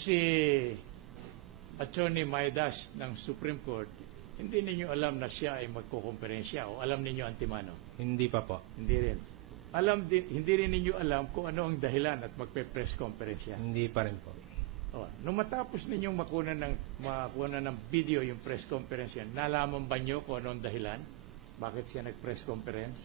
si Attorney Maidas ng Supreme Court, hindi ninyo alam na siya ay magkukomperensya o alam ninyo antimano? Hindi pa po. Hindi rin. Hindi rin ninyo alam kung ano ang dahilan at magpe-press conference siya? Hindi pa rin po. Nung matapos ninyong makuha ng video yung press conference yan, nalaman ba nyo kung ano ang dahilan? Bakit siya nag-press conference?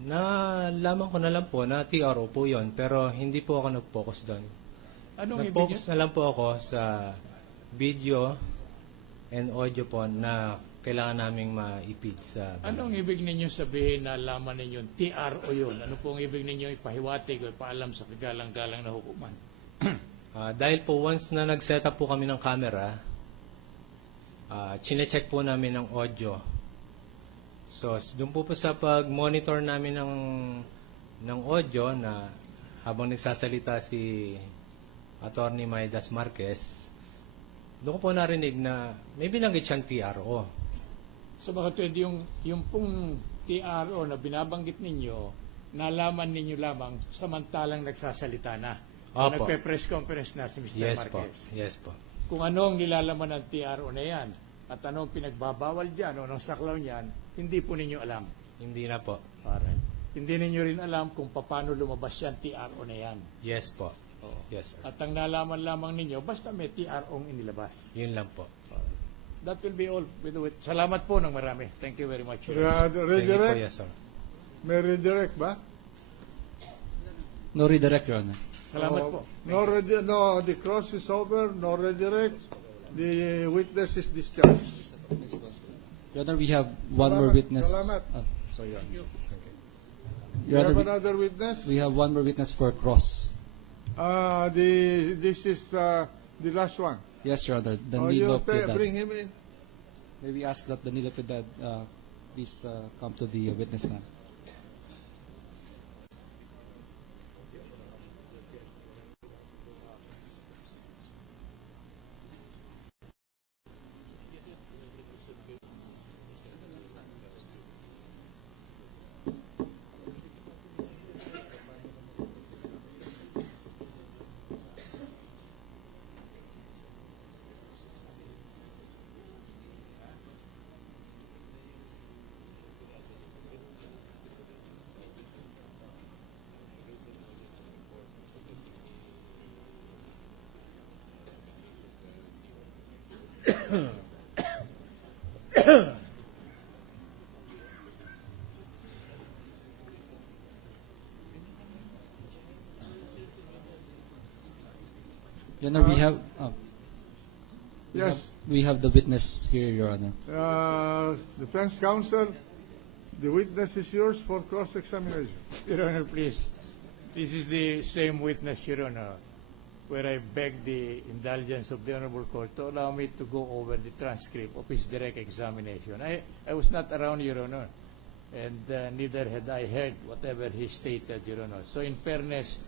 Nalaman ko na lang po na TRO po yun, pero hindi po ako nag-focus doon. Nag-focus na lang po ako sa video and audio po na kailangan naming ma-feed sa... Anong ibig ninyo sabihin na laman ninyo TRO yun? Ano pong ibig ninyo ipahiwatig o ipaalam sa kagalang-galang na hukuman? Dahil po once na nag-set up po kami ng camera, chine-check po namin ng audio. So, doon po sa pag-monitor namin ng audio na habang nagsasalita si Attorney Maidas Marquez, doon ko po narinig na may binanggit siyang TRO. So bakit yung pong TRO na binabanggit ninyo, nalaman ninyo lamang samantalang nagsasalita na? Opo. Nagpe-press conference na si Mr. Marquez? Yes po. Kung ano ang nilalaman ng TRO na yan at anong pinagbabawal dyan o anong saklaw niyan, hindi po ninyo alam? Hindi na po. Alright. Hindi ninyo rin alam kung paano lumabas yan TRO na yan? Yes po. Yes, sir. At ang nalaman lamang ninyo, basta may TRO-ng inilabas? Yun lang po. That will be all. Salamat po ng marami. Thank you very much. Redirect? Yes, sir. May redirect ba? No redirect, Your Honor. Salamat po. No, the cross is over. No redirect. The witness is discharged. Your Honor, we have one more witness. Salamat. Sorry, Your Honor. You have another witness? We have one more witness for cross. This is the last one. Yes, Your Honor. Danilo Piedad. Bring him in. May we ask that Danilo Piedad please come to the witness stand. Your Honor, we have the witness here, Your Honor. Defense counsel, the witness is yours for cross-examination. Your Honor, please. This is the same witness, Your Honor, where I beg the indulgence of the Honorable Court to allow me to go over the transcript of his direct examination. I was not around, Your Honor, and neither had I heard whatever he stated, Your Honor. So in fairness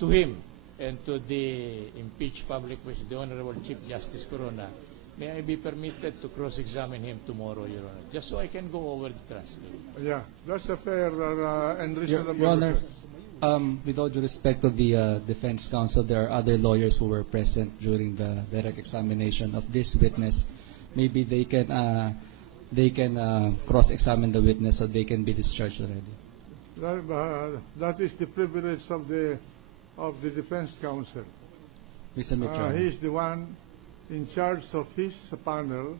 to him and to the impeached public witness, the Honorable Chief Justice Corona, may I be permitted to cross-examine him tomorrow, Your Honor, just so I can go over the transcript. Yeah, that's a fair and reasonable Your Honor, request. with all due respect to the defense counsel, there are other lawyers who were present during the direct examination of this witness. Maybe they can cross-examine the witness so they can be discharged already. That is the privilege of the defense counsel. We submit, Your Honor. He is the one in charge of his panel.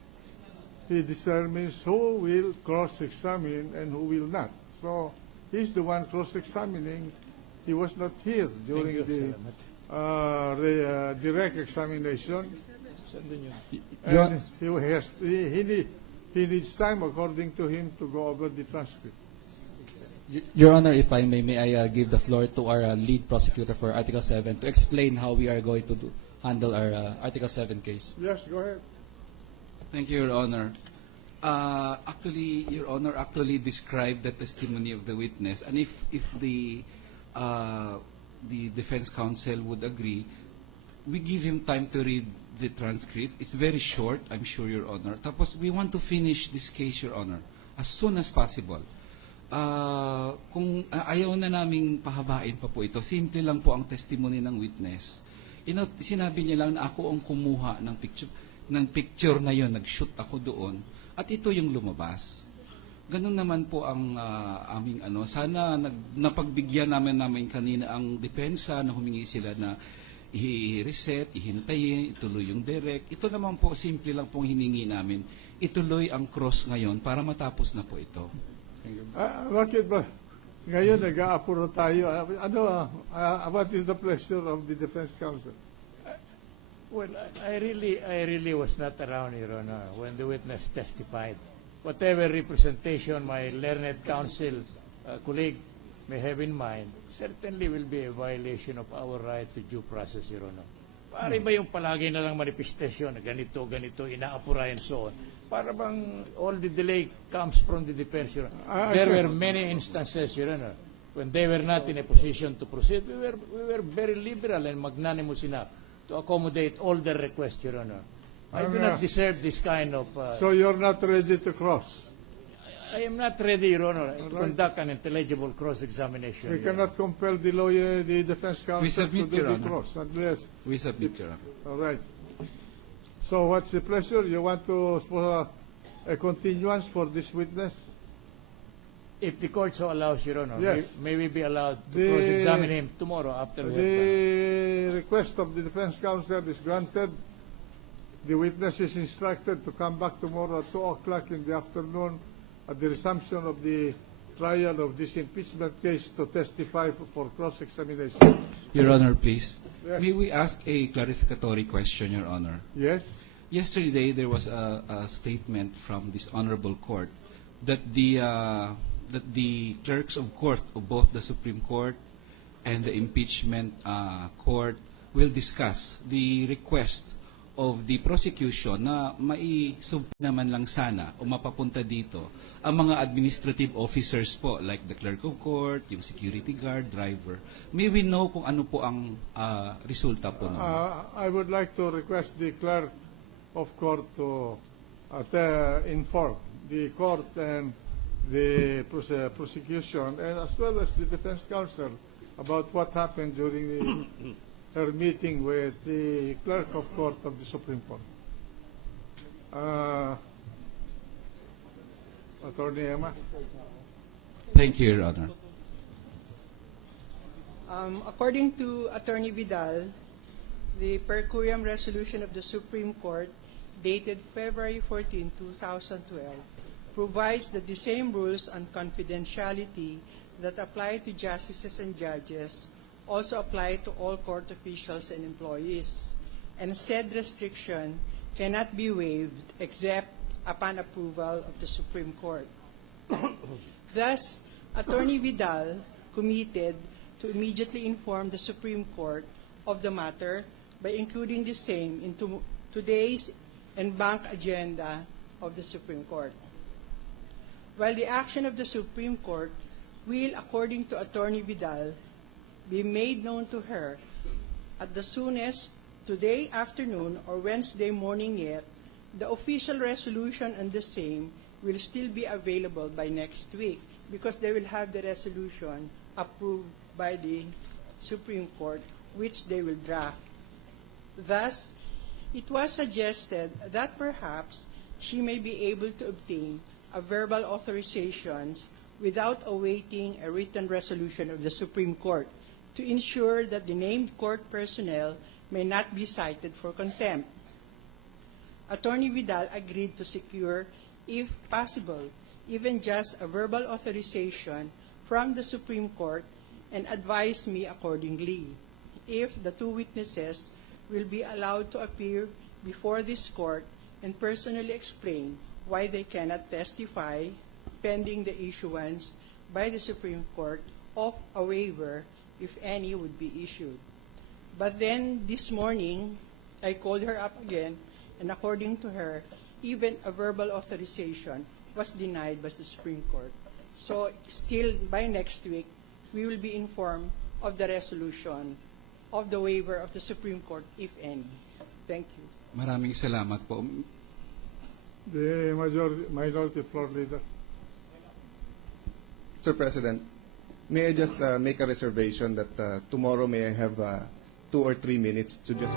He determines who will cross-examine and who will not. So he's the one cross-examining. He was not here during the direct examination. And he needs time, according to him, to go over the transcript. Your Honor, if I may I give the floor to our lead prosecutor for Article 7 to explain how we are going to handle our Article 7 case. Yes, go ahead. Thank you, Your Honor. Actually, Your Honor actually described the testimony of the witness, and if the defense counsel would agree, we give him time to read the transcript. It's very short, I'm sure, Your Honor. Tapos we want to finish this case, Your Honor, as soon as possible. ayaw na naming pahabain pa po ito, simple lang po ang testimony ng witness. Sinabi niya lang na ako ang kumuha ng picture na yon, nag-shoot ako doon, at ito yung lumabas. Ganun naman po ang aming sana napagbigyan namin kanina ang depensa na humingi sila na i-reset, ihintayin, ituloy yung direct. Ito naman po, simple lang pong hiningi namin. Ituloy ang cross ngayon para matapos na po ito. Bakit ba? Ngayon, nag-aapuro tayo. What is the pleasure of the Defense Counsel? Well, I really was not around, Your Honor, when the witness testified. Whatever representation my learned counsel colleague may have in mind, certainly will be a violation of our right to due process, Your Honor. Pare ba yung palagi na lang manifestation na ganito, inaapura and so on? Para bang all the delay comes from the defense, Your Honor? There were many instances, Your Honor, when they were not in a position to proceed. We were very liberal and magnanimous enough to accommodate all their requests, Your Honor. I do not deserve this kind of... So you're not ready to cross? I am not ready, Your Honor, to conduct an intelligible cross-examination. We cannot compel the lawyer, the defense counsel to do the cross. Unless We submit, Your Honor. all right. So what's the pleasure? You want to a continuance for this witness? If the court so allows, Your Honor, Yes. may we be allowed to The- cross-examine him tomorrow after we have The request of the defense counsel is granted. The witness is instructed to come back tomorrow at 2 o'clock in the afternoon at the resumption of the trial of this impeachment case to testify for cross-examination. Your Honor, please. Yes. May we ask a clarificatory question, Your Honor? Yes? Yesterday, there was a statement from this honorable court that the clerks of court of both the Supreme Court and the impeachment court will discuss the request of the prosecution na maisub naman lang sana o mapapunta dito ang mga administrative officers po like the clerk of court, yung security guard, driver. May we know kung ano po ang resulta po nun? I would like to request the clerk of court to inform the court and the prosecution and as well as the defense counsel about what happened during her meeting with the clerk of court of the Supreme Court. Attorney Emma? Thank you, Your Honor. According to Attorney Vidal, the per curiam resolution of the Supreme Court dated February 14, 2012 provides that the same rules on confidentiality that apply to justices and judges also apply to all court officials and employees, and said restriction cannot be waived except upon approval of the Supreme Court. Thus, Attorney Vidal committed to immediately inform the Supreme Court of the matter by including the same into today's en banc agenda of the Supreme Court. While the action of the Supreme Court will, according to Attorney Vidal, be made known to her at the soonest today afternoon or Wednesday morning yet, the official resolution on the same will still be available by next week because they will have the resolution approved by the Supreme Court, which they will draft. Thus, it was suggested that perhaps she may be able to obtain a verbal authorizations without awaiting a written resolution of the Supreme Court to ensure that the named court personnel may not be cited for contempt. Attorney Vidal agreed to secure, if possible, even just a verbal authorization from the Supreme Court and advised me accordingly if the two witnesses will be allowed to appear before this court and personally explain why they cannot testify pending the issuance by the Supreme Court of a waiver, if any, would be issued. But then this morning, I called her up again, and according to her, even a verbal authorization was denied by the Supreme Court. So still by next week, we will be informed of the resolution of the waiver of the Supreme Court, if any. Thank you. Maraming salamat po. The minority floor leader. Mr. President, may I just make a reservation that tomorrow may I have 2 or 3 minutes to just...